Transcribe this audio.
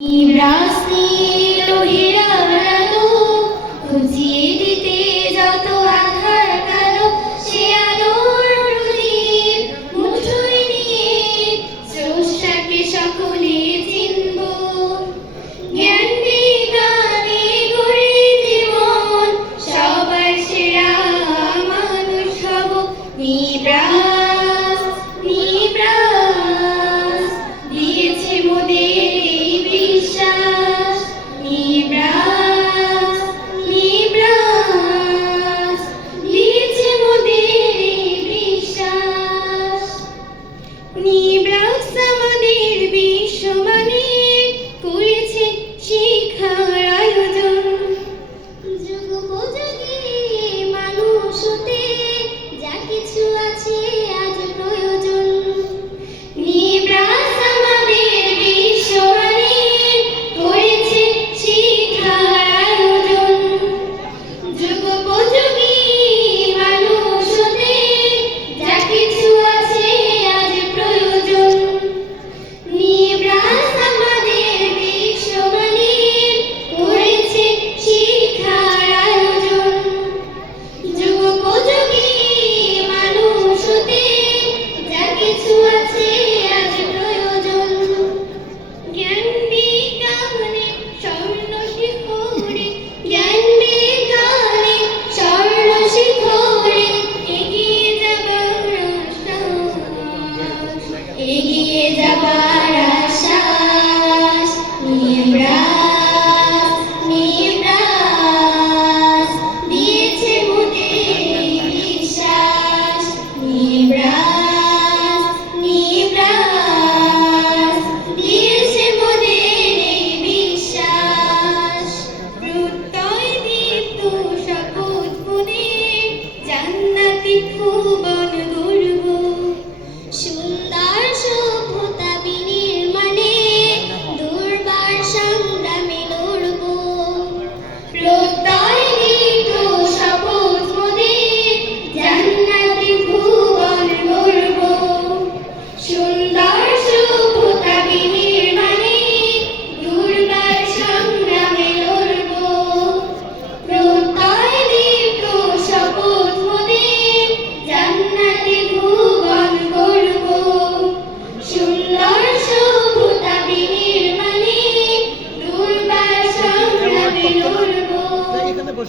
Ibra